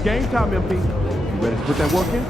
It's game time, MP. You ready to put that work in?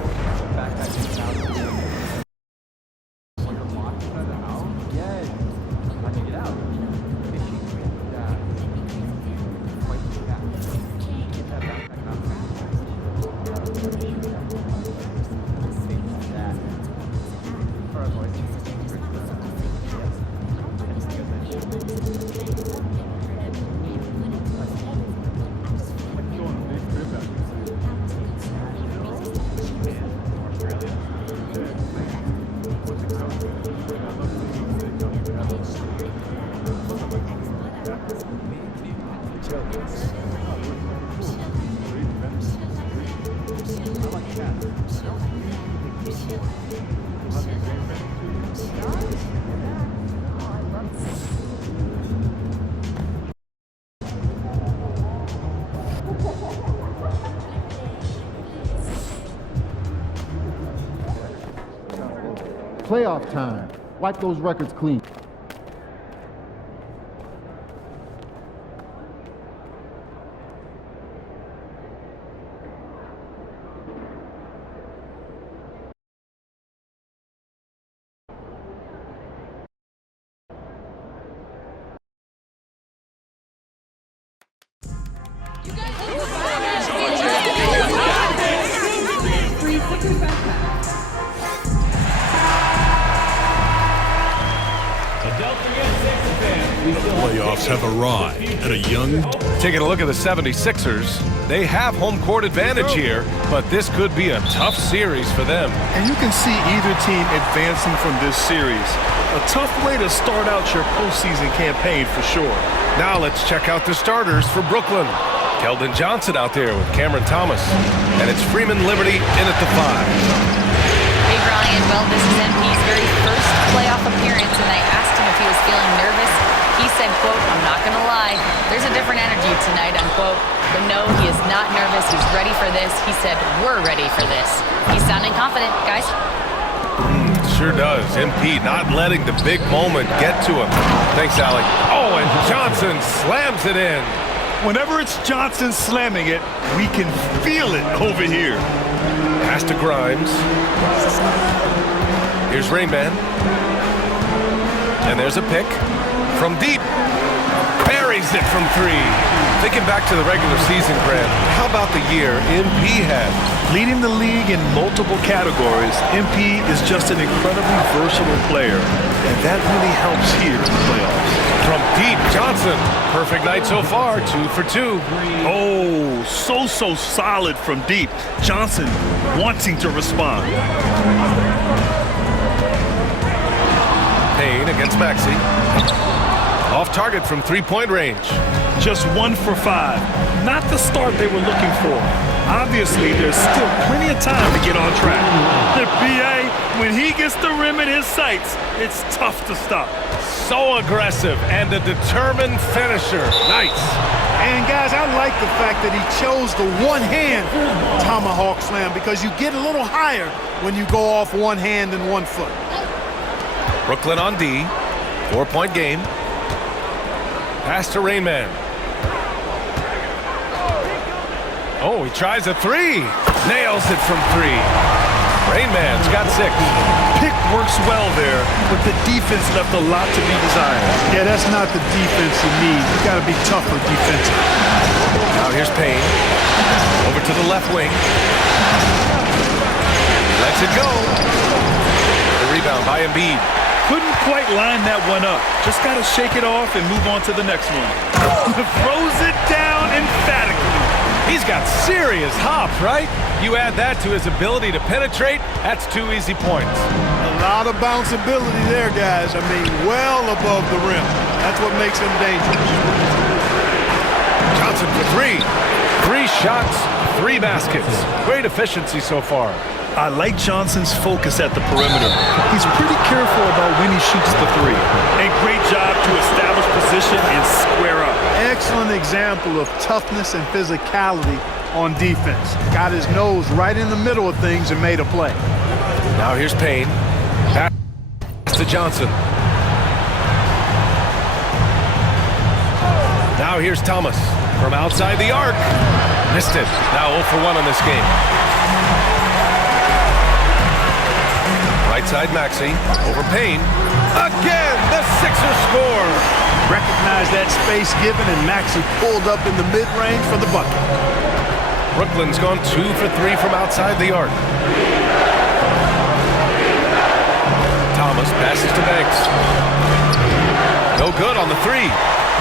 Playoff time. Wipe those records clean. Playoffs have arrived at a young... Taking a look at the 76ers, they have home court advantage here, but this could be a tough series for them. And you can see either team advancing from this series. A tough way to start out your postseason campaign for sure. Now let's check out the starters for Brooklyn. Keldon Johnson out there with Cameron Thomas, and it's Freeman Liberty in at the 5. Hey, Brian. Well, this is MP's very first playoff appearance, and I asked him if he was feeling nervous. He said, quote, "I'm not going to lie, there's a different energy tonight," unquote. But no, he is not nervous. He's ready for this. He said, "We're ready for this." He's sounding confident, guys. Sure does. MP not letting the big moment get to him. Thanks, Alec. Oh, and Johnson slams it in. Whenever it's Johnson slamming it, we can feel it over here. Pass to Grimes. Here's Rain Man. And there's a pick. From deep. Buries it from 3. Thinking back to the regular season, Grant, how about the year MP had? Leading the league in multiple categories, MP is just an incredibly versatile player, and that really helps here in the playoffs. From deep, Johnson. Perfect night so far, 2 for 2. Oh, so solid from deep. Johnson wanting to respond. Payne against Maxey. Off target from 3-point range. Just 1 for 5. Not the start they were looking for. Obviously, there's still plenty of time to get on track. The BA, when he gets the rim in his sights, it's tough to stop. So aggressive and a determined finisher. Nice. And guys, I like the fact that he chose the one-hand tomahawk slam because you get a little higher when you go off one hand and 1 foot. Brooklyn on D. 4-point game. Pass to Rain Man. Oh, he tries a 3. Nails it from 3. Rain Man's got 6. Pick works well there, but the defense left a lot to be desired. Yeah, that's not the defense you need. You got to be tougher defensively. Now here's Payne. Over to the left wing. Lets it go. The rebound by Embiid. Couldn't quite line that one up. Just got to shake it off and move on to the next one. Throws it down emphatically. He's got serious hop, right? You add that to his ability to penetrate, that's 2 easy points. A lot of bounceability there, guys. I mean, well above the rim. That's what makes him dangerous. Johnson for 3. 3 shots, 3 baskets. Great efficiency so far. I like Johnson's focus at the perimeter. He's pretty careful about when he shoots the 3. A great job to establish position and square up. Excellent example of toughness and physicality on defense. Got his nose right in the middle of things and made a play. Now here's Payne. Pass to Johnson. Now here's Thomas from outside the arc. Missed it. Now 0 for 1 in this game. Right side Maxey. Over Payne. Again, the Sixers score. Recognize that space given, and Maxey pulled up in the mid-range for the bucket. Brooklyn's gone 2 for 3 from outside the arc. Thomas passes to Banks. No good on the 3.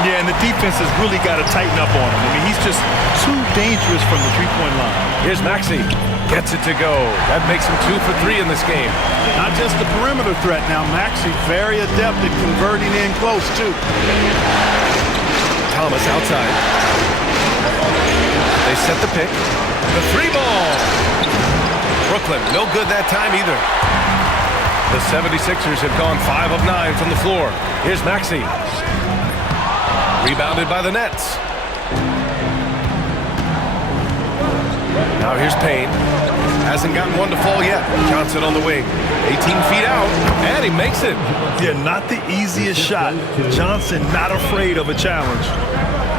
Yeah, and the defense has really got to tighten up on him. I mean, he's just too dangerous from the three-point line. Here's Maxey. Gets it to go. That makes him 2 for 3 in this game. Not just the perimeter threat now. Maxey very adept at converting in close, too. Thomas outside. They set the pick. The 3-ball. Brooklyn, no good that time either. The 76ers have gone 5 of 9 from the floor. Here's Maxey. Rebounded by the Nets. Now here's Payne. Hasn't gotten one to fall yet. Johnson on the wing. 18 feet out, and he makes it. Yeah, not the easiest shot. Johnson not afraid of a challenge.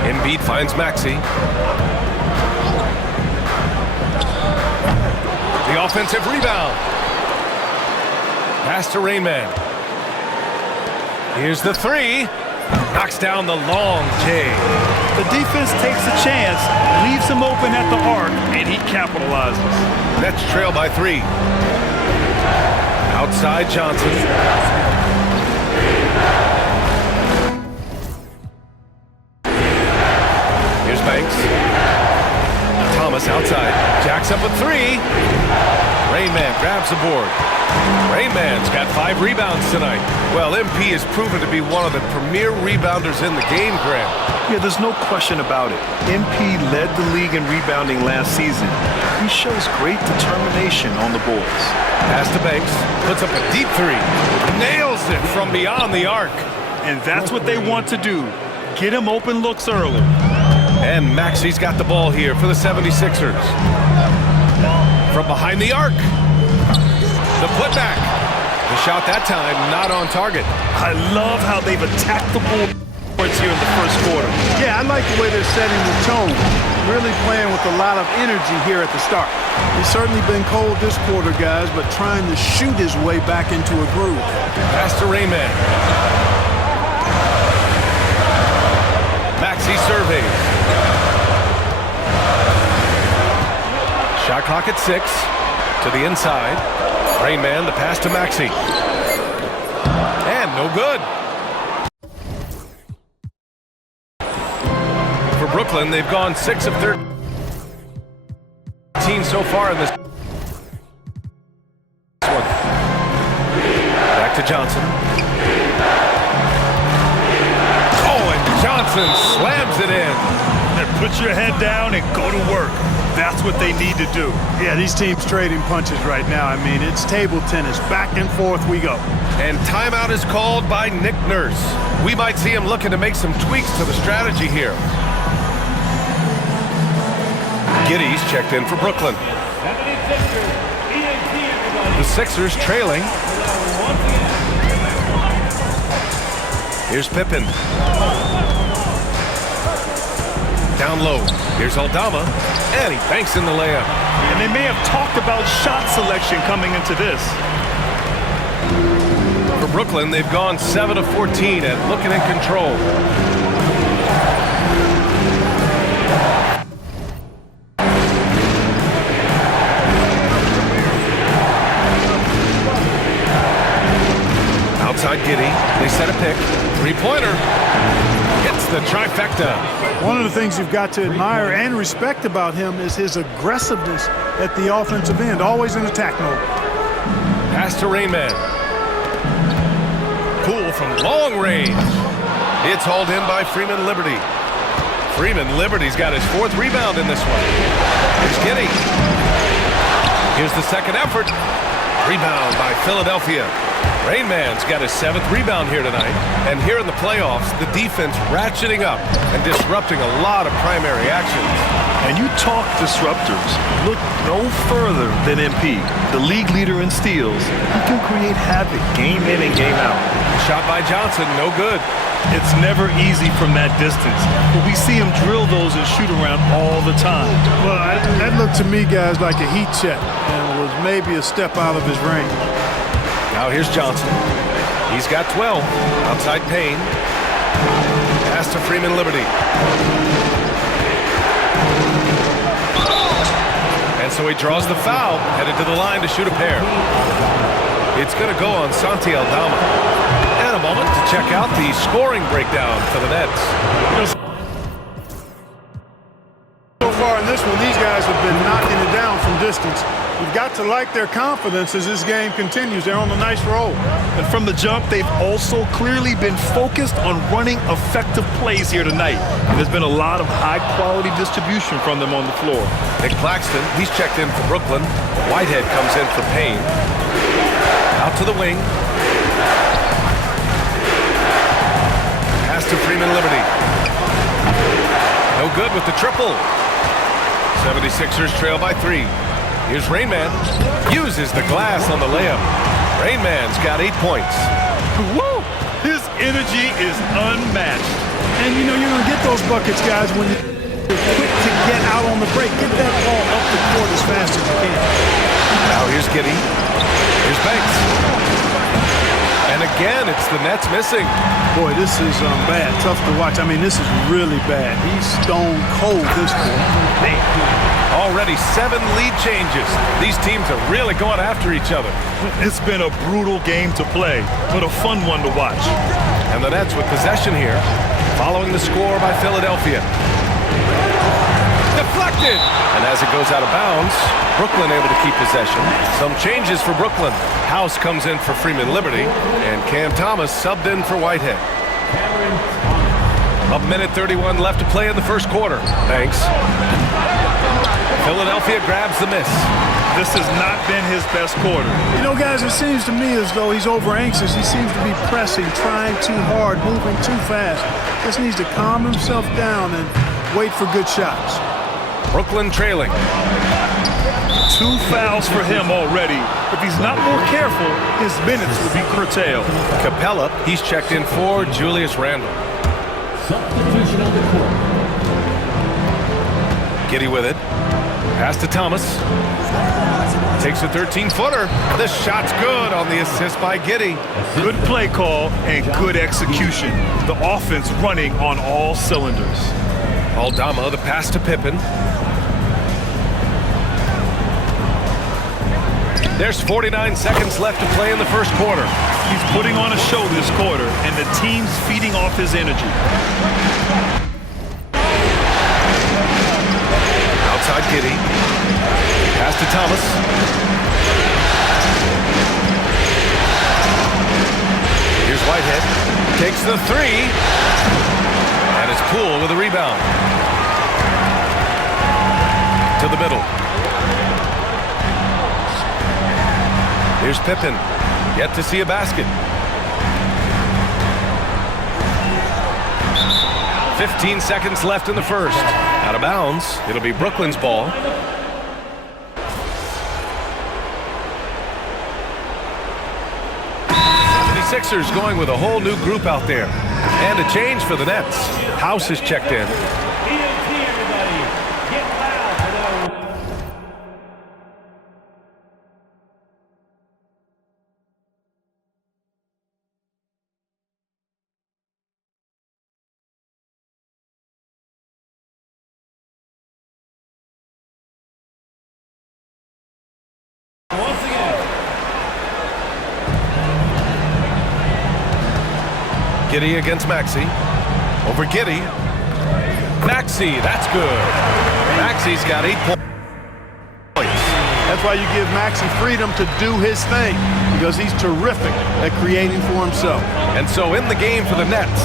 Embiid finds Maxey. The offensive rebound. Pass to Rainman. Here's the 3. Knocks down the long J. The defense takes a chance, leaves him open at the arc, and he capitalizes. Nets trail by 3. Outside Johnson. Here's Banks. Thomas outside. Jacks up a 3. Rainman grabs the board. Rainman's got 5 rebounds tonight. Well, MP has proven to be one of the premier rebounders in the game, Graham. Yeah, there's no question about it. MP led the league in rebounding last season. He shows great determination on the boards. Pass to Banks. Puts up a deep 3. Nails it from beyond the arc. And that's what they want to do. Get him open looks early. And Maxey's got the ball here for the 76ers. From behind the arc. The putback. The shot that time not on target. I love how they've attacked the boards here in the first quarter. Yeah, I like the way they're setting the tone. Really playing with a lot of energy here at the start. He's certainly been cold this quarter, guys, but trying to shoot his way back into a groove. Pass to Rainman. Maxey surveys. Shot clock at 6. To the inside. Rainman, the pass to Maxey. And no good. For Brooklyn, they've gone 6 of 13 so far in this one. Back to Johnson. Oh, and Johnson slams it in. And put your head down and go to work. That's what they need to do. Yeah, these teams trading punches right now. I mean, it's table tennis. Back and forth we go. And timeout is called by Nick Nurse. We might see him looking to make some tweaks to the strategy here. Giddey's checked in for Brooklyn. The Sixers trailing. Here's Pippen. Down low. Here's Aldama. And he banks in the layup. And they may have talked about shot selection coming into this. For Brooklyn, they've gone 7 of 14 and looking in control. Outside Giddey. They set a pick. 3-pointer. Hits the trifecta. One of the things you've got to admire and respect about him is his aggressiveness at the offensive end, always in attack mode. Pass to Rainman. Poole from long range. It's hauled in by Freeman Liberty. Freeman Liberty's got his 4th rebound in this one. Here's Giddey. Here's the second effort. Rebound by Philadelphia. Rainman's got his 7th rebound here tonight. And here in the playoffs, the defense ratcheting up and disrupting a lot of primary actions. And you talk disruptors. Look no further than MP, the league leader in steals. He can create havoc game in and game out. Shot by Johnson, no good. It's never easy from that distance, but we see him drill those and shoot around all the time. Well, that looked to me, guys, like a heat check and was maybe a step out of his range. Now here's Johnson. He's got 12. Outside Payne. Pass to Freeman Liberty. And so he draws the foul, headed to the line to shoot a pair. It's going to go on Santi Aldama. And a moment to check out the scoring breakdown for the Nets. So far in this one, these guys have been knocking it down from distance. You've got to like their confidence as this game continues. They're on a nice roll. And from the jump, they've also clearly been focused on running effective plays here tonight. And there's been a lot of high-quality distribution from them on the floor. Nick Claxton, he's checked in for Brooklyn. Whitehead comes in for Payne. Out to the wing. Pass to Freeman Liberty. No good with the triple. 76ers trail by 3. Here's Rainman. Uses the glass on the layup. Rainman's got 8 points. Woo! His energy is unmatched. And you know you're going to get those buckets, guys, when you're quick to get out on the break. Get that ball up the court as fast as you can. Now here's Giddey. Here's Banks. And again, it's the Nets missing. Boy, this is bad. Tough to watch. I mean, this is really bad. He's stone cold this quarter. Man. Already 7 lead changes. These teams are really going after each other. It's been a brutal game to play, but a fun one to watch. And the Nets with possession here, following the score by Philadelphia. Deflected! And as it goes out of bounds, Brooklyn able to keep possession. Some changes for Brooklyn. House comes in for Freeman Liberty, and Cam Thomas subbed in for Whitehead. A minute 31 left to play in the first quarter. Thanks. Philadelphia grabs the miss. This has not been his best quarter. You know, guys, it seems to me as though he's over anxious. He seems to be pressing, trying too hard, moving too fast. Just needs to calm himself down and wait for good shots. Brooklyn trailing. 2 fouls for him already. If he's not more careful, his minutes will be curtailed. Capella, he's checked in for Julius Randle. Substitution on the court. Giddey with it. Pass to Thomas. Takes a 13-footer. The shot's good on the assist by Giddey. Good play call and good execution. The offense running on all cylinders. Aldama, the pass to Pippen. There's 49 seconds left to play in the first quarter. He's putting on a show this quarter, and the team's feeding off his energy. Outside Giddey. Pass to Thomas. Here's Whitehead. Takes the 3. And it's Poole with a rebound. To the middle. Here's Pippen. Yet to see a basket. 15 seconds left in the first. Out of bounds. It'll be Brooklyn's ball. The Sixers going with a whole new group out there. And a change for the Nets. House is checked in. Giddey against Maxey. Over Giddey. Maxey, that's good. Maxey's got 8 points. That's why you give Maxey freedom to do his thing, because he's terrific at creating for himself. And so in the game for the Nets,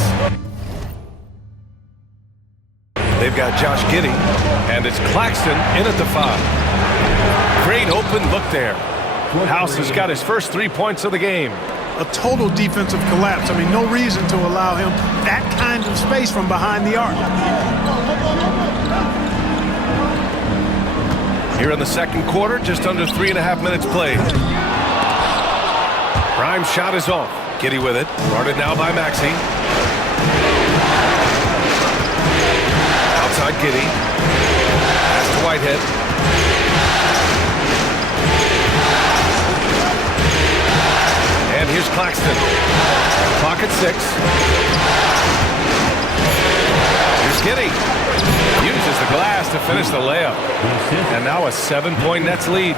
they've got Josh Giddey, and it's Claxton in at the 5. Great open look there. House has got his first 3 points of the game. A total defensive collapse. I mean, no reason to allow him that kind of space from behind the arc. Here in the second quarter, just under 3.5 minutes played. Grimes' shot is off. Giddey with it. Guarded now by Maxey. Outside Giddey. Pass to Whitehead. And here's Claxton. Clock at 6. Here's Giddey. Uses the glass to finish the layup. And now a 7-point Nets lead.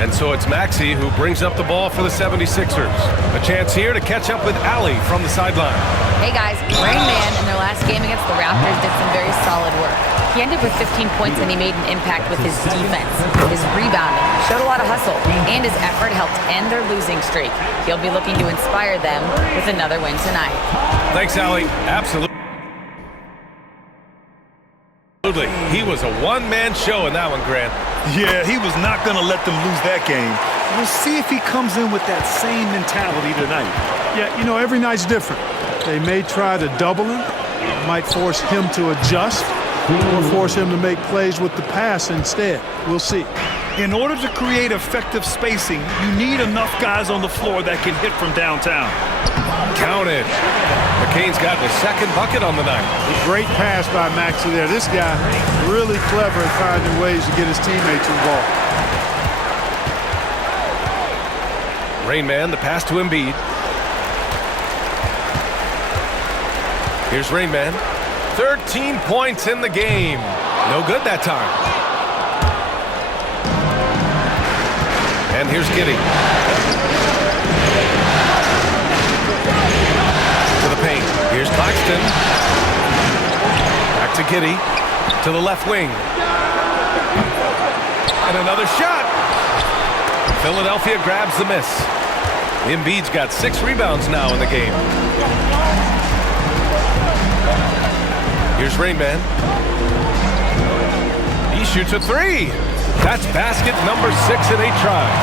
And so it's Maxey who brings up the ball for the 76ers. A chance here to catch up with Allie from the sideline. Hey guys, Rain Man in their last game against the Raptors did some very solid work. He ended with 15 points and he made an impact with his defense. His rebounding showed a lot of hustle, and his effort helped end their losing streak. He'll be looking to inspire them with another win tonight. Thanks, Allie. Absolutely. He was a one-man show in that one, Grant. Yeah, he was not going to let them lose that game. We'll see if he comes in with that same mentality tonight. Yeah, you know, every night's different. They may try to double him, might force him to adjust, or force him to make plays with the pass instead. We'll see. In order to create effective spacing, you need enough guys on the floor that can hit from downtown. Counted. McCain's got the second bucket on the night. Great pass by Maxey there. This guy really clever at finding ways to get his teammates involved. Rain Man, the pass to Embiid. Here's Rain Man. 13 points in the game. No good that time. And here's Giddey. To the paint. Here's Claxton. Back to Giddey. To the left wing. And another shot. Philadelphia grabs the miss. Embiid's got 6 rebounds now in the game. Here's Rain Man. He shoots a 3. That's basket number 6 in 8 tries.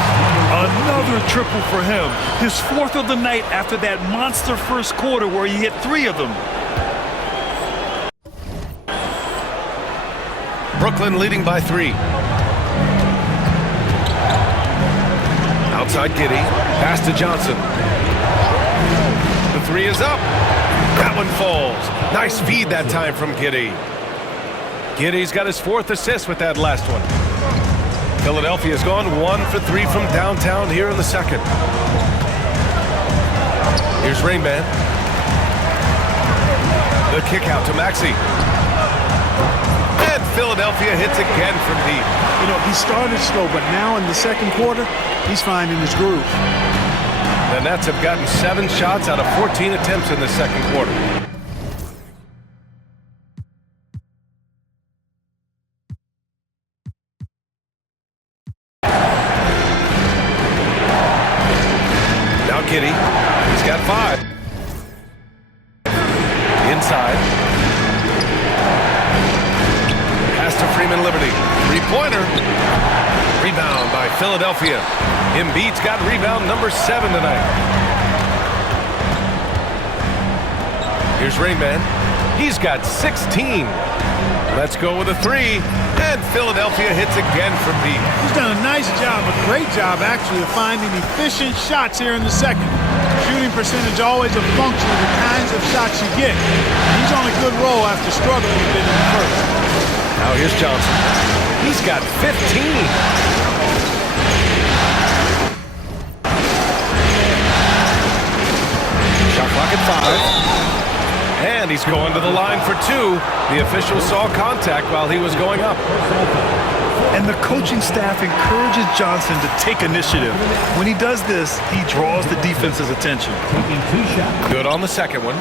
Another triple for him. His 4th of the night after that monster first quarter where he hit 3 of them. Brooklyn leading by 3. Outside Giddey. Pass to Johnson. The 3 is up. That one falls. Nice feed that time from Giddey. Giddey's got his 4th assist with that last one. Philadelphia's gone 1 for 3 from downtown here in the second. Here's Rain Man. The kick out to Maxey. And Philadelphia hits again from deep. You know, he started slow, but now in the second quarter, he's finding his groove. The Nets have gotten 7 shots out of 14 attempts in the second quarter. Now Giddey. He's got 5. Inside. Pass to Freeman Liberty. 3-pointer. Rebound by Philadelphia. Embiid's got rebound number 7 tonight. Here's Rain Man. He's got 16. Let's go with a 3. And Philadelphia hits again from deep. He's done a nice job, a great job actually, of finding efficient shots here in the second. Shooting percentage always a function of the kinds of shots you get. He's on a good roll after struggling a bit in the first. Now here's Johnson. He's got 15. Shot clock at 5. And he's going to the line for 2. The official saw contact while he was going up. And the coaching staff encourages Johnson to take initiative. When he does this, he draws the defense's attention. Taking 2 shots. Good on the second one.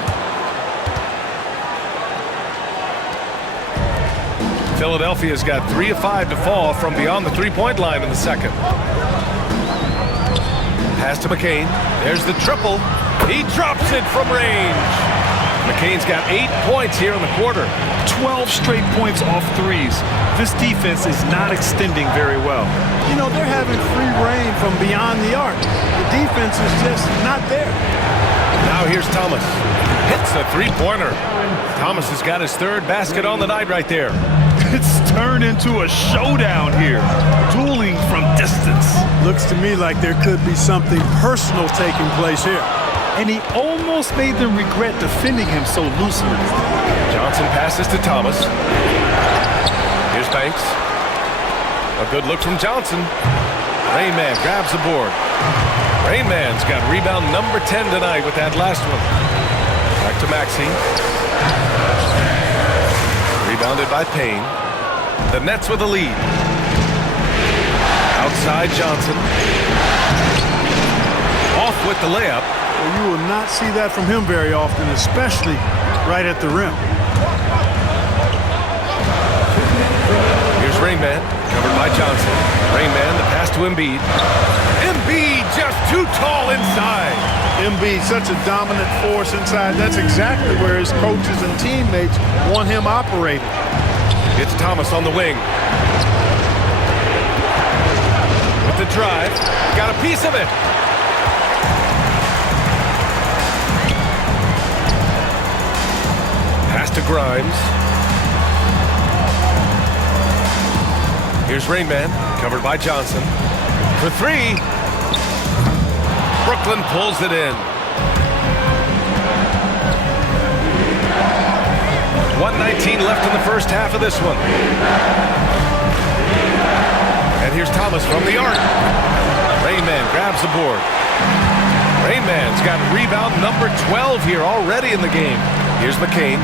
Philadelphia's got 3 of 5 to fall from beyond the 3-point line in the second. Pass to McCain. There's the triple. He drops it from range. McCain's got 8 points here in the quarter. 12 straight points off 3s. This defense is not extending very well. You know, they're having free reign from beyond the arc. The defense is just not there. Now here's Thomas. Hits a 3-pointer. Thomas has got his 3rd basket on the night right there. It's turned into a showdown here, dueling from distance. Looks to me like there could be something personal taking place here. And he almost made them regret defending him so loosely. Johnson passes to Thomas. Here's Banks. A good look from Johnson. Rain Man grabs the board. Rain Man's got rebound number 10 tonight with that last one. Back to Maxey. Rebounded by Payne. The Nets with a lead. Outside Johnson. Off with the layup. Well, you will not see that from him very often, especially right at the rim. Here's Rain Man, covered by Johnson. Rain Man, the pass to Embiid. Embiid just too tall inside. Embiid, such a dominant force inside. That's exactly where his coaches and teammates want him operating. It's Thomas on the wing. With the drive, got a piece of it. Pass to Grimes. Here's Rain Man, covered by Johnson. For three. Brooklyn pulls it in. 1:19 left in the first half of this one. And here's Thomas from the arc. Rain Man grabs the board. Rain Man's got rebound number 12 here already in the game. Here's McCain.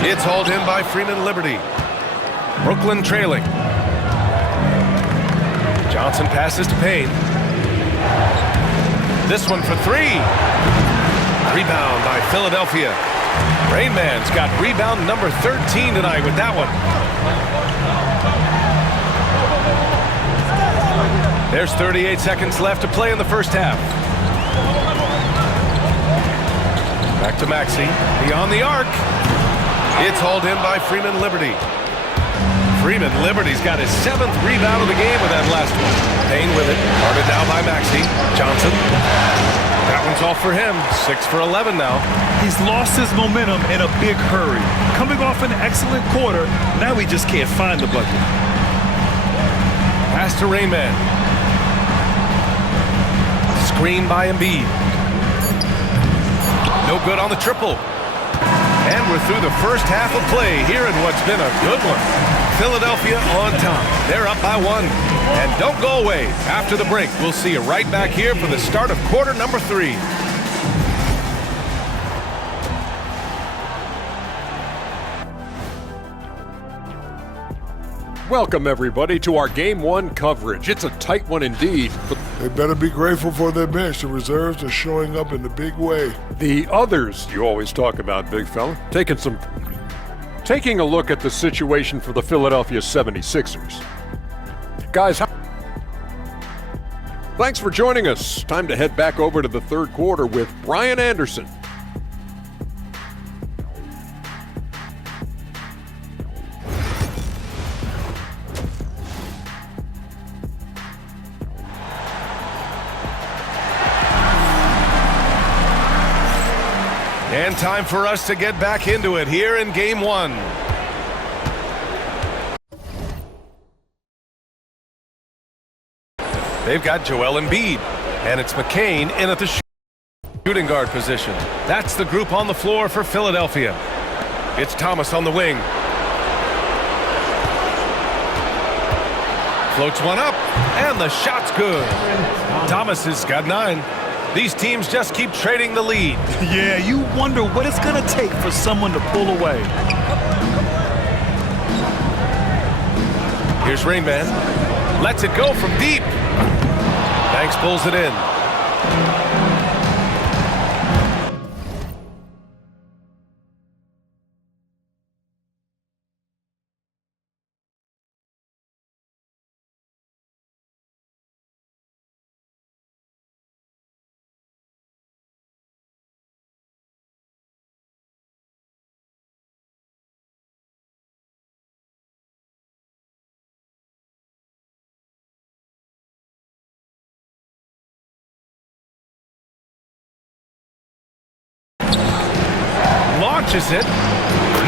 It's hauled in by Freeman Liberty. Brooklyn trailing. Johnson passes to Payne. This one for three. Rebound by Philadelphia. Rain Man's got rebound number 13 tonight with that one. There's 38 seconds left to play in the first half. Back to Maxey. Beyond the arc. It's hauled in by Freeman Liberty. Freeman Liberty's got his 7th rebound of the game with that last one. Payne with it. Guarded now by Maxey. Johnson. That one's off for him. 6 for 11 now. He's lost his momentum in a big hurry. Coming off an excellent quarter, now he just can't find the bucket. Pass to Rain Man. Screen by Embiid. No good on the triple. And we're through the first half of play here in what's been a good one. Philadelphia on top. They're up by 1. And don't go away. After the break, we'll see you right back here for the start of quarter number 3. Welcome, everybody, to our Game 1 coverage. It's a tight one indeed. But they better be grateful for their bench. The reserves are showing up in a big way. the others you always talk about, big fella, taking a look at the situation for the Philadelphia 76ers. Guys, thanks for joining us. Time to head back over to the third quarter with Brian Anderson. And time for us to get back into it here in Game 1. They've got Joel Embiid, and it's McCain in at the shooting guard position. That's the group on the floor for Philadelphia. It's Thomas on the wing. Floats one up, and the shot's good. Thomas has got 9. These teams just keep trading the lead. Yeah, you wonder what it's going to take for someone to pull away. Here's Rain Man. Lets it go from deep. Banks pulls it in. Launches it.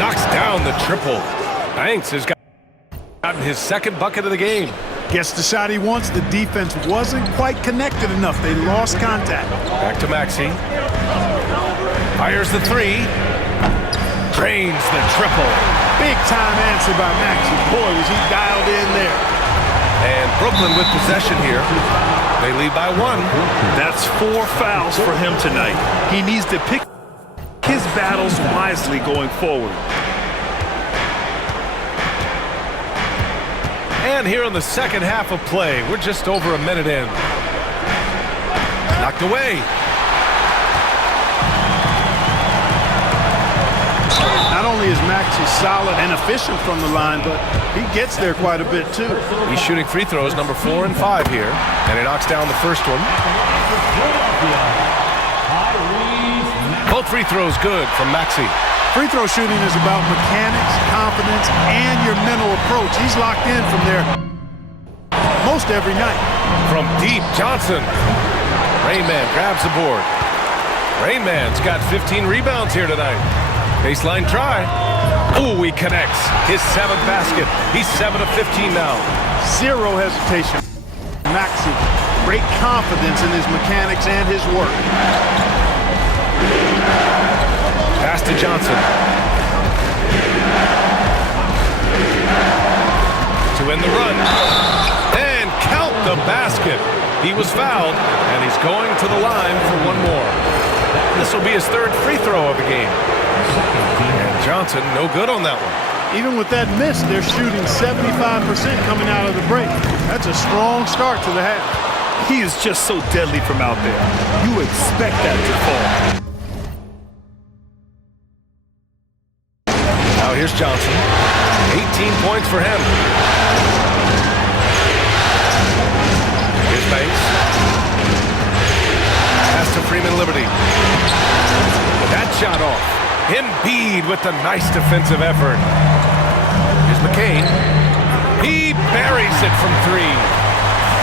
Knocks down the triple. Banks has gotten his second bucket of the game. Gets the shot he wants. The defense wasn't quite connected enough. They lost contact. Back to Maxey. Fires the three. Drains the triple. Big time answer by Maxey. Boy, was he dialed in there. And Brooklyn with possession here. They lead by 1. That's 4 fouls for him tonight. He needs to pick his battles wisely going forward. And here in the second half of play, we're just over a minute in. Knocked away. Not only is Maxey solid and efficient from the line, but he gets there quite a bit too. He's shooting free throws, number 4 and 5 here. And he knocks down the first one. Both free throws good from Maxey. Free throw shooting is about mechanics, confidence, and your mental approach. He's locked in from there most every night. From deep, Johnson. Rain Man grabs the board. Rain Man's got 15 rebounds here tonight. Baseline try. Ooh, he connects. His 7th basket. He's 7 of 15 now. Zero hesitation. Maxey, great confidence in his mechanics and his work. Pass to Johnson. To end the run. And count the basket. He was fouled, and he's going to the line for one more. This will be his 3rd free throw of the game. And Johnson, no good on that one. Even with that miss, they're shooting 75% coming out of the break. That's a strong start to the half. He is just so deadly from out there. You expect that to fall. Now here's Johnson. 18 points for him. Here's Banks. Pass to Freeman Liberty. That shot off. Embiid with the nice defensive effort. Here's McCain. He buries it from 3.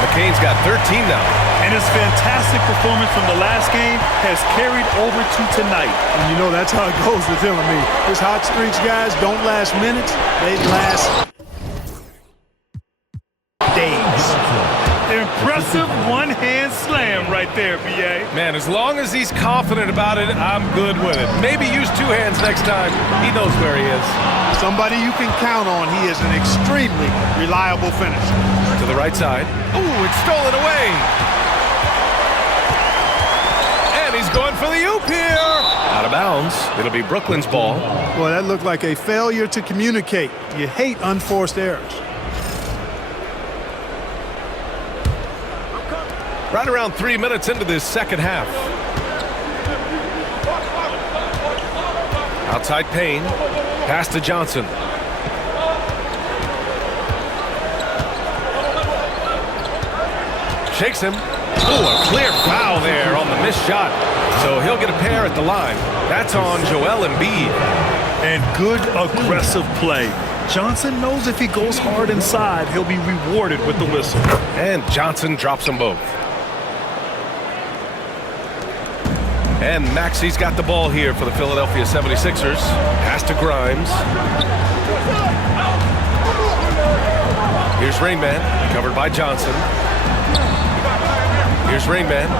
McCain's got 13 now. And his fantastic performance from the last game has carried over to tonight. And you know that's how it goes with him and me. His hot streaks, guys, don't last minutes. They last days. Impressive one-hand slam right there, B.A. Man, as long as he's confident about it, I'm good with it. Maybe use 2 hands next time. He knows where he is. Somebody you can count on. He is an extremely reliable finisher. To the right side. Ooh, it's stolen away. And he's going for the oop here. Out of bounds. It'll be Brooklyn's ball. Boy, that looked like a failure to communicate. You hate unforced errors. Right around 3 minutes into this second half. Outside Payne. Pass to Johnson. Shakes him. Ooh, a clear foul there on the missed shot. So he'll get a pair at the line. That's on Joel Embiid. And good aggressive play. Johnson knows if he goes hard inside, he'll be rewarded with the whistle. And Johnson drops them both. And Maxey's got the ball here for the Philadelphia 76ers. Pass to Grimes. Here's Rain Man, covered by Johnson. Here's Rain Man.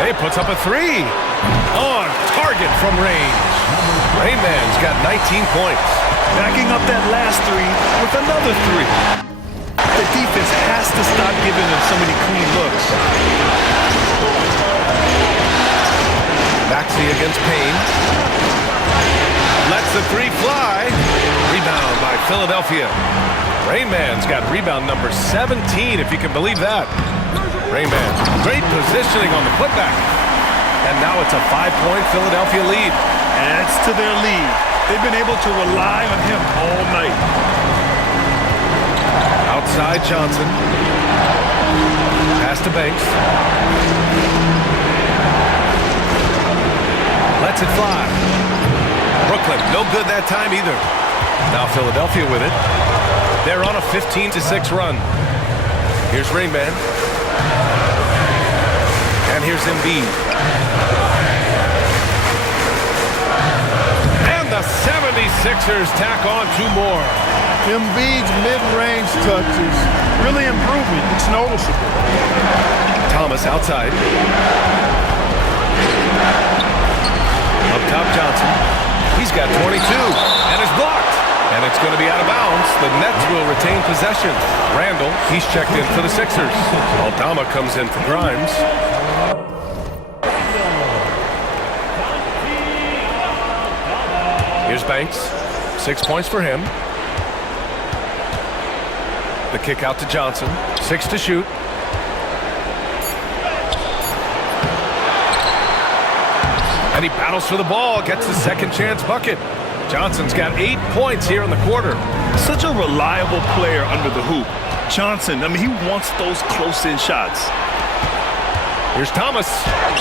Hey, puts up a 3. On target from range. Rain Man's got 19 points. Backing up that last 3 with another 3. The defense has to stop giving them so many clean looks. Maxey against Payne. Lets the 3 fly. Rebound by Philadelphia. Rain Man's got rebound number 17, if you can believe that. Rain Man, great positioning on the putback. And now it's a 5-point Philadelphia lead. Adds to their lead. They've been able to rely on him all night. Outside Johnson. Pass to Banks. Lets it fly. Brooklyn, no good that time either. Now Philadelphia with it. They're on a 15-6 run. Here's Rain Man. And here's Embiid. the 76ers tack on 2 more. Embiid's mid-range touches really improving. It's noticeable. Thomas outside. Up top, Johnson. He's got 22 and is blocked. And it's going to be out of bounds. The Nets will retain possession. Randall, he's checked in for the Sixers. Aldama comes in for Grimes. Here's Banks. 6 points for him. The kick out to Johnson. 6 to shoot. And he battles for the ball, gets the second chance bucket. Johnson's got 8 points here in the quarter. Such a reliable player under the hoop. Johnson, I mean, he wants those close-in shots. Here's Thomas.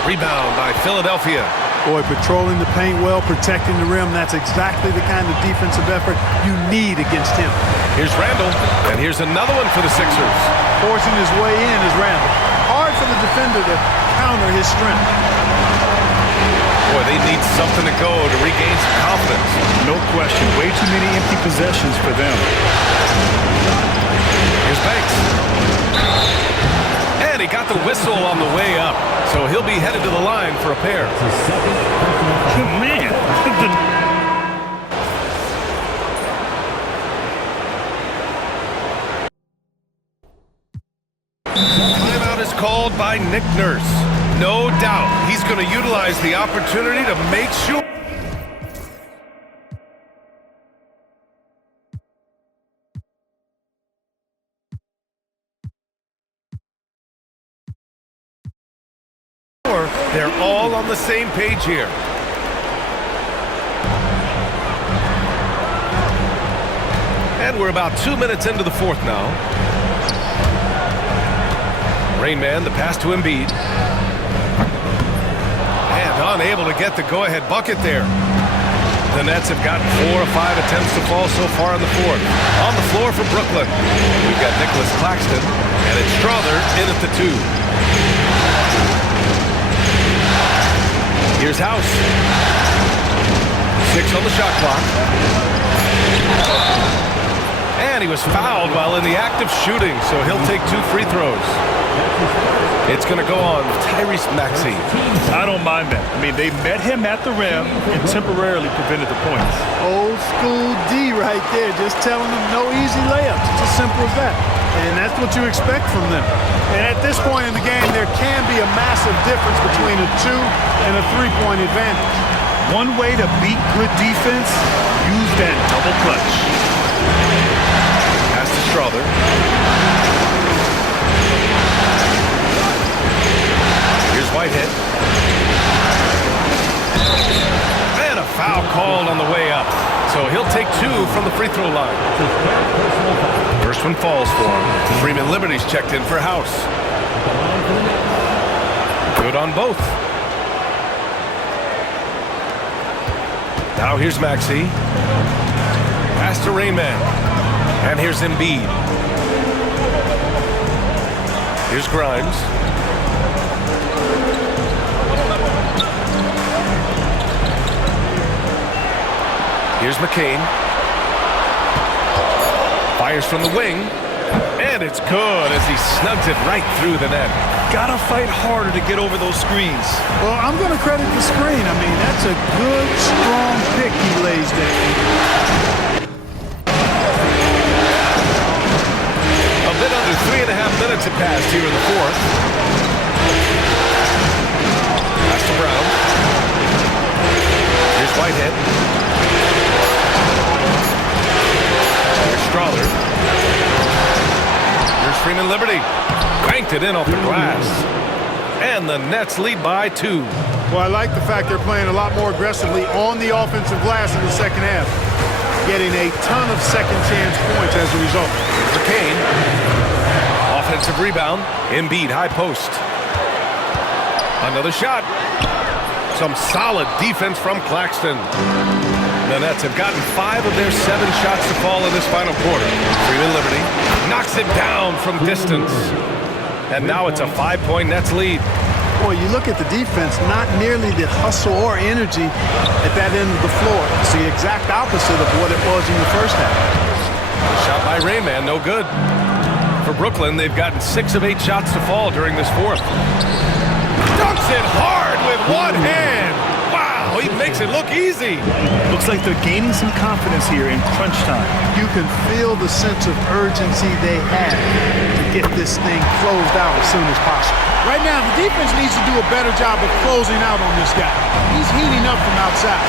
Rebound by Philadelphia. Boy, patrolling the paint well, protecting the rim. That's exactly the kind of defensive effort you need against him. Here's Randall. And here's another one for the Sixers. Forcing his way in is Randall. Hard for the defender to counter his strength. Boy, they need something to go to regain some confidence. No question. Way too many empty possessions for them. Here's Banks. And he got the whistle on the way up. So he'll be headed to the line for a pair. Man. Timeout is called by Nick Nurse. No doubt he's going to utilize the opportunity to make sure. They're all on the same page here. And we're about 2 minutes into the fourth now. Rain Man, the pass to Embiid. And unable to get the go-ahead bucket there. The Nets have gotten 4 or 5 attempts to fall so far in the fourth. On the floor for Brooklyn, we've got Nicholas Claxton, and it's Strother in at the 2. Here's House. 6 on the shot clock. And he was fouled while in the act of shooting, so he'll take 2 free throws. It's going to go on Tyrese Maxey. I don't mind that. I mean, they met him at the rim and temporarily prevented the points. Old school D right there, just telling them no easy layups. It's as simple as that. And that's what you expect from them. And at this point in the game, there can be a massive difference between a 2 and a 3-point advantage. One way to beat good defense, use that double clutch. Pass to Strother. Here's Whitehead. And a foul called on the way up. So he'll take 2 from the free throw line. First one falls for him. Freeman Liberty's checked in for House. Good on both. Now here's Maxey. Pass to Rain Man. And here's Embiid. Here's Grimes. Here's McCain. Fires from the wing. And it's good as he snugs it right through the net. Gotta fight harder to get over those screens. Well, I'm going to credit the screen. I mean, that's a good, strong pick he lays there. A bit under 3.5 minutes have passed here in the fourth. Pass to Brown. Here's Whitehead. Here's Strother. Here's Freeman Liberty. Banked it in off the glass. And the Nets lead by 2. Well, I like the fact they're playing a lot more aggressively on the offensive glass in the second half. Getting a ton of second chance points as a result. McCain. Offensive rebound. Embiid, high post. Another shot. Some solid defense from Claxton. The Nets have gotten 5 of their 7 shots to fall in this final quarter. Freeman Liberty knocks it down from distance. And now it's a 5-point Nets lead. point, you look at the defense, not nearly the hustle or energy at that end of the floor. It's the exact opposite of what it was in the first half. Shot by Rayman, no good. For Brooklyn, they've gotten 6 of 8 shots to fall during this fourth. Dunks it hard with one hand. Wow, he makes it look easy. Looks like they're gaining some confidence here in crunch time. You can feel the sense of urgency they have to get this thing closed out as soon as possible. Right now, the defense needs to do a better job of closing out on this guy. He's heating up from outside.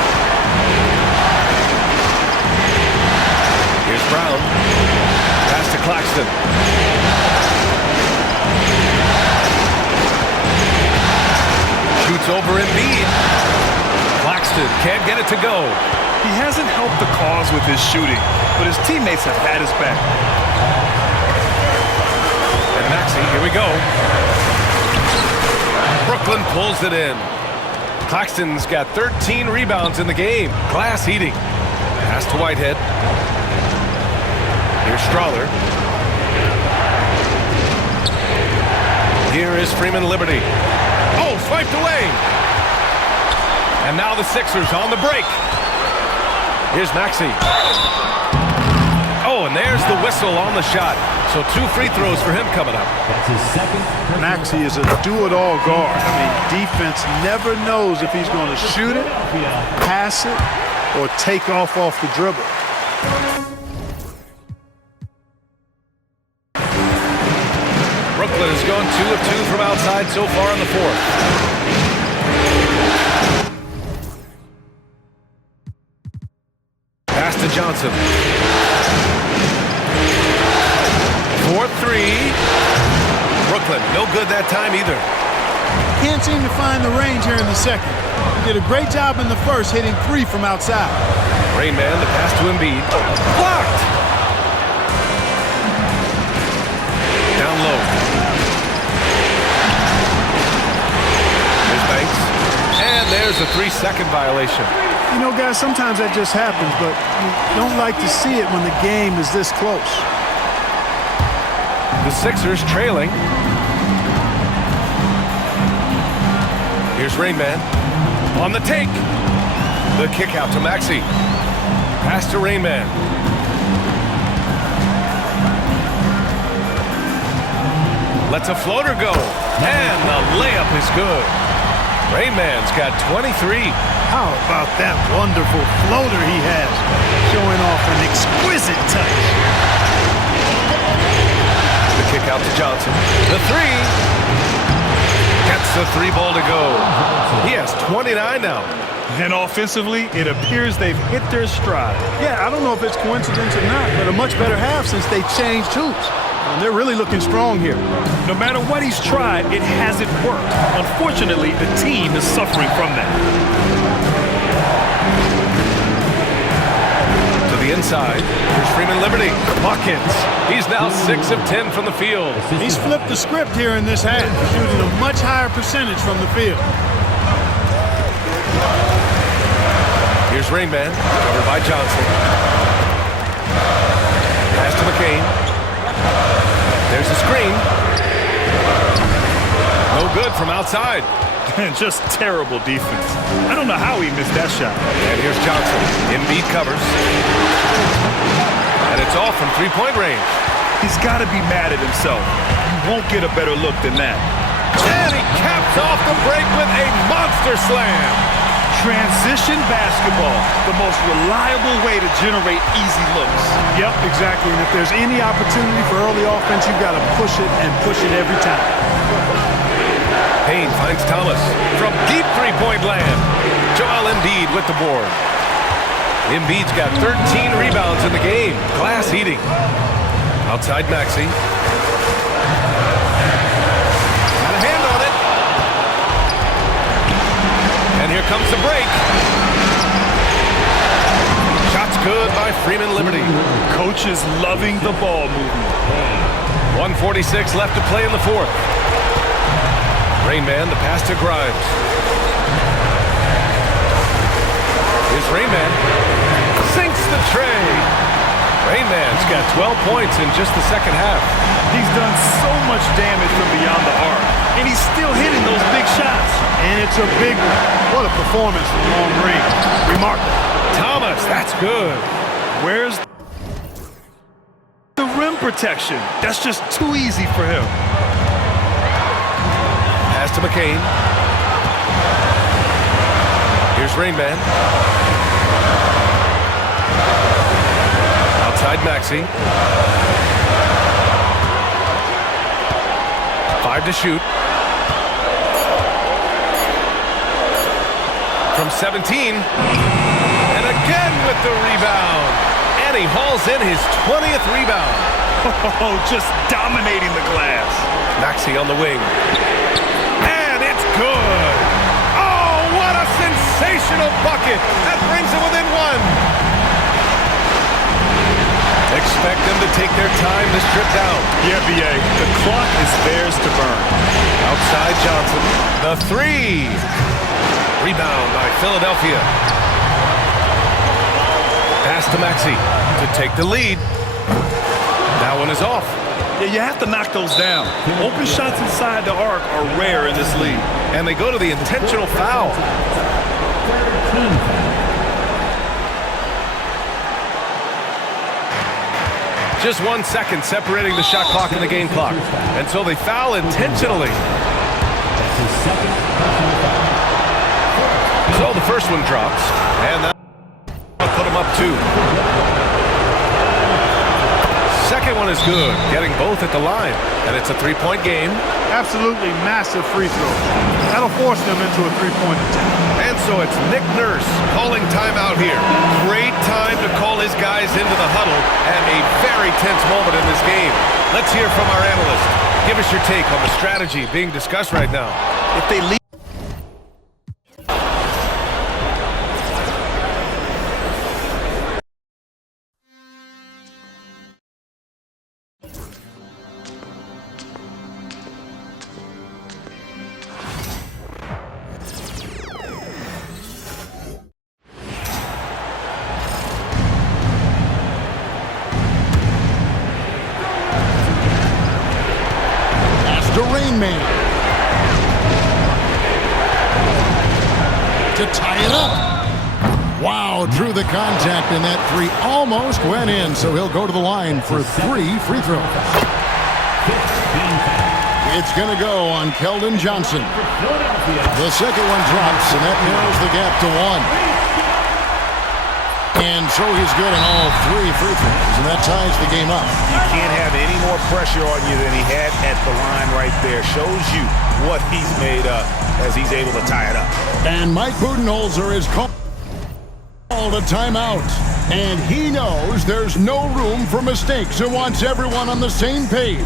Here's Brown. Pass to Claxton. Shoots over Embiid. Claxton can't get it to go. He hasn't helped the cause with his shooting, but his teammates have had his back. And Maxey, here we go. Brooklyn pulls it in. Claxton's got 13 rebounds in the game. Glass heating. Pass to Whitehead. Here's Strawler. Here is Freeman Liberty. Oh, swiped away. And now the Sixers on the break. Here's Maxey. Oh, and there's the whistle on the shot. So 2 free throws for him coming up. That's his second. Maxey is a do-it-all guard. I mean, defense never knows if he's going to shoot it, pass it, or take off the dribble. Brooklyn has gone 2 of 2 from outside so far in the fourth. Pass to Johnson. 4-3. Brooklyn, no good that time either. Can't seem to find the range here in the second. He did a great job in the first, hitting 3 from outside. Rayman, the pass to Embiid. Blocked! Down low. Here's Banks. And there's a 3-second violation. You know, guys, sometimes that just happens, but you don't like to see it when the game is this close. The Sixers trailing. Here's Rayman. On the take. The kick out to Maxey. Pass to Rayman. Lets a floater go. And the layup is good. Rayman's got 23. How about that wonderful floater he has, showing off an exquisite touch. The kick out to Johnson. The 3. Gets the 3 ball to go. He has 29 now. And offensively, it appears they've hit their stride. Yeah, I don't know if it's coincidence or not, but a much better half since they changed hoops. And they're really looking strong here. No matter what he's tried, it hasn't worked. Unfortunately, the team is suffering from that. To the inside. Here's Freeman Liberty. Buckets. He's now 6 of 10 from the field. He's flipped the script here in this half, shooting a much higher percentage from the field. Here's Rayman, covered by Johnson. Pass to McCain. There's a screen. No good from outside. Just terrible defense. I don't know how he missed that shot. And here's Johnson. Embiid covers. And it's off from 3-point range. He's got to be mad at himself. You won't get a better look than that. And he caps off the break with a monster slam. Transition basketball, the most reliable way to generate easy looks. Yep, exactly. And if there's any opportunity for early offense, you've got to push it and push it every time. Payne finds Thomas from deep 3-point land. Joel Embiid with the board. Embiid's got 13 rebounds in the game. Glass heating. Outside Maxey. Got a hand on it. And here comes the break. Shots good by Freeman Liberty. Coach is loving the ball movement. 1:46 left to play in the fourth. Rayman, the pass to Grimes. Here's Rayman. Sinks the tray. Rayman's got 12 points in just the second half. He's done so much damage from beyond the arc. and he's still hitting those big shots. And it's a big one. What a performance from long range. Remarkable. Thomas, that's good. Where's the rim protection? That's just too easy for him. Pass to McCain. Here's Rain Man. Outside Maxey. 5 to shoot. From 17. And again with the rebound. And he hauls in his 20th rebound. Oh, just dominating the glass. Maxey on the wing. And it's good. Oh, what a sensational bucket. That brings it within one. Expect them to take their time to strip down. Yeah, B.A. The clock is theirs to burn. Outside Johnson. The three. Rebound by Philadelphia. Pass to Maxey to take the lead. That one is off. Yeah, you have to knock those down. Open shots inside the arc are rare in this league. And they go to the intentional foul. Just 1 second separating the shot clock and the game clock. And so they foul intentionally. So the first one drops. And that'll put them up 2. Second one is good. Getting both at the line. And it's a 3-point game. Absolutely massive free throw. That'll force them into a three-point attempt. And so it's Nick Nurse calling timeout here. Great time to call his guys into the huddle at a very tense moment in this game. Let's hear from our analyst. Give us your take on the strategy being discussed right now. If they leave. The Rain Man to tie it up. Wow, drew the contact, and that three almost went in, so he'll go to the line for 3 free throws. It's going to go on Keldon Johnson. The second one drops, and that narrows the gap to 1. And so he's good in all 3 free throws, and that ties the game up. You can't have any more pressure on you than he had at the line right there. Shows you what he's made of as he's able to tie it up. And Mike Budenholzer is called a timeout. And he knows there's no room for mistakes and wants everyone on the same page.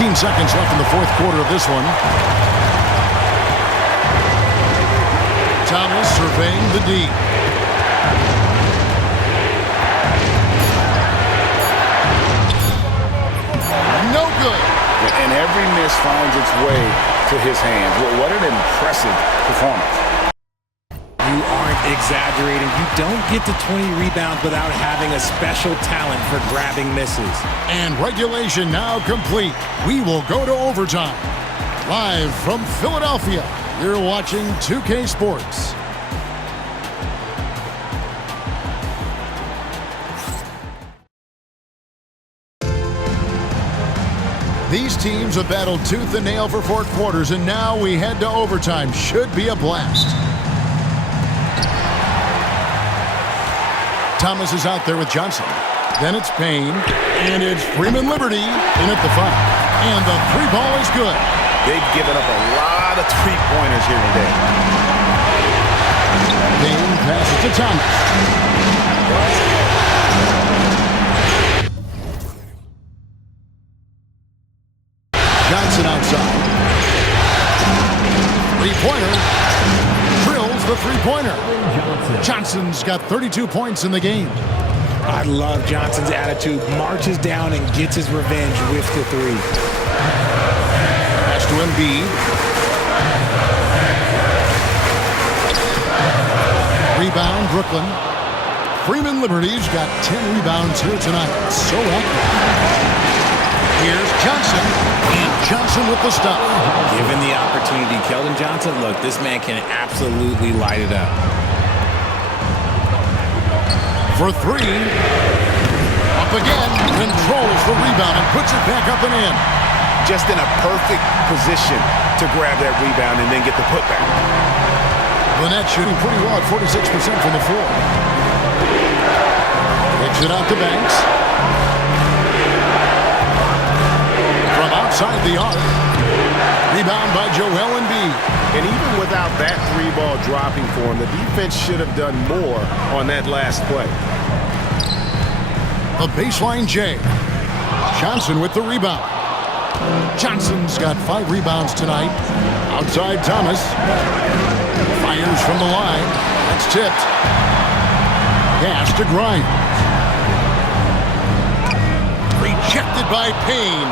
Seconds left in the fourth quarter of this one. Thomas surveying the D. No good. And every miss finds its way to his hands. What an impressive performance. You aren't exaggerating. You don't get to 20 rebounds without having a special talent for grabbing misses. And regulation now complete. We will go to overtime. Live from Philadelphia, you're watching 2K Sports. These teams have battled tooth and nail for 4 quarters, and now we head to overtime. Should be a blast. Thomas is out there with Johnson. Then it's Payne, and it's Freeman Liberty in at the 5. And the 3-ball is good. They've given up a lot of 3-pointers here today. Payne passes to Thomas. Johnson outside. 3-pointer. Drills the 3-pointer. Johnson's got 32 points in the game. I love Johnson's attitude. Marches down and gets his revenge with the 3. Pass to Embiid. Rebound, Brooklyn. Freeman Liberty's got 10 rebounds here tonight. So active. Here's Johnson. And Johnson with the stop. Given the opportunity, Keldon Johnson, look, this man can absolutely light it up. For three. Up again. Controls the rebound and puts it back up and in. Just in a perfect position to grab that rebound and then get the putback. Lynette shooting pretty well at 46% from the floor. Kicks it out to Banks. From outside the arc. Rebound by Joel Embiid. And even without that three ball dropping for him, the defense should have done more on that last play. The baseline J. Johnson with the rebound. Johnson's got 5 rebounds tonight. Outside Thomas. Fires from the line. That's tipped. Pass to Grimes. Rejected by Payne.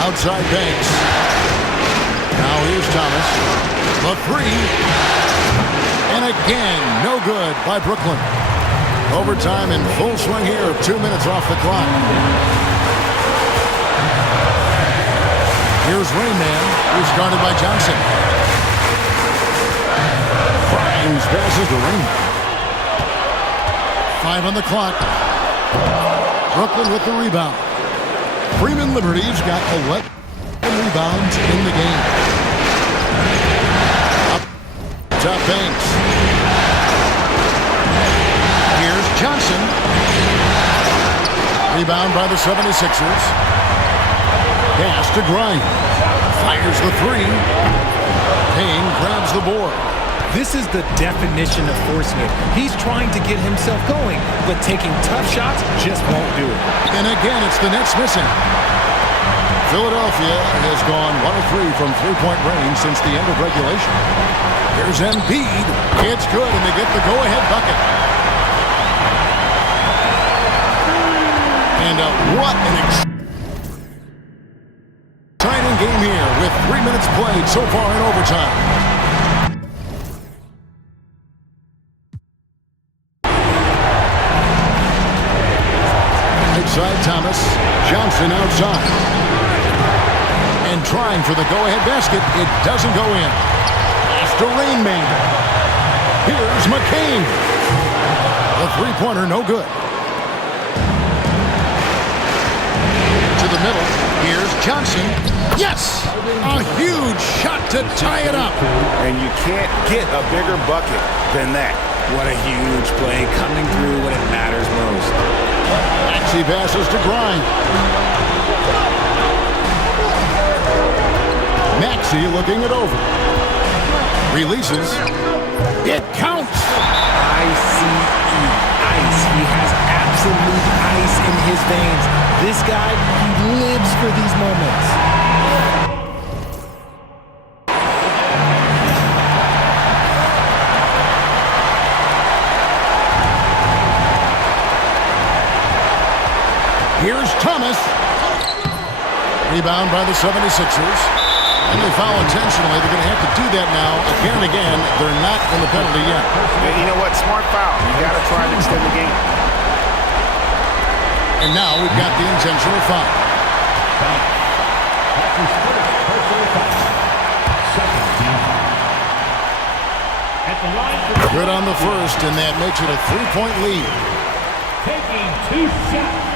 Outside Banks. Now here's Thomas. The three. And again, no good by Brooklyn. Overtime in full swing here. 2 minutes off the clock. Here's Rain Man, who's guarded by Johnson. Grimes passes to Rain. 5 on the clock. Brooklyn with the rebound. Freeman Liberty's got 11 rebounds in the game. Up top Banks. Here's Johnson. Rebound by the 76ers. Pass to Grimes. Fires the three. Payne grabs the board. This is the definition of forcing it. He's trying to get himself going, but taking tough shots just won't do it. And again, it's the Nets missing. Philadelphia has gone 1 of 3 from three-point range since the end of regulation. Here's Embiid. It's good, and they get the go-ahead bucket. And what an exciting game here with 3 minutes played so far in overtime. Outside Thomas. Johnson outside. And trying for the go-ahead basket. It doesn't go in. After Rain Man. Here's McCain. The three-pointer no good. To the middle. Here's Johnson. Yes! A huge shot to tie it up. And you can't get a bigger bucket than that. What a huge play coming through when it matters most. Maxey passes to Grimes. Maxey looking it over. Releases. It counts. I-C-E. Ice. He has absolute ice in his veins. This guy, he lives for these moments. Here's Thomas. Rebound by the 76ers. And they foul intentionally. They're going to have to do that now again and again. They're not in the penalty yet. And you know what? Smart foul. You got to try to extend the game. And now we've got the intentional foul. Good on the first, and that makes it a 3-point lead. Taking 2 shots.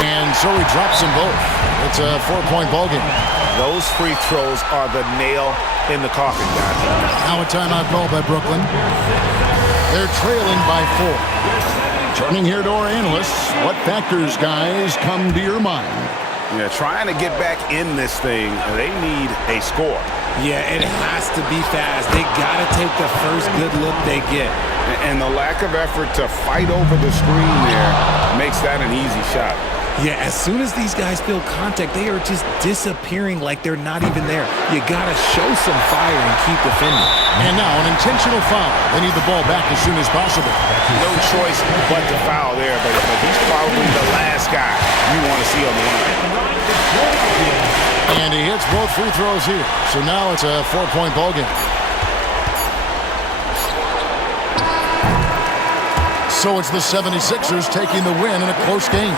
And so he drops them both. It's a 4-point ballgame. Those free throws are the nail in the coffin, guys. Now a timeout call by Brooklyn. They're trailing by 4. Turning here to our analysts, what factors, guys, come to your mind? Yeah, trying to get back in this thing, they need a score. Yeah, it has to be fast. They got to take the first good look they get. And the lack of effort to fight over the screen there makes that an easy shot. Yeah, as soon as these guys feel contact, they are just disappearing like they're not even there. You got to show some fire and keep defending. And now an intentional foul. They need the ball back as soon as possible. No choice but to foul there, but he's probably the last guy you want to see on the line. And he hits both free throws here. So now it's a 4-point ball game. So it's the 76ers taking the win in a close game.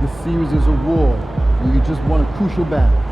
This series is a war, and you just won a crucial battle.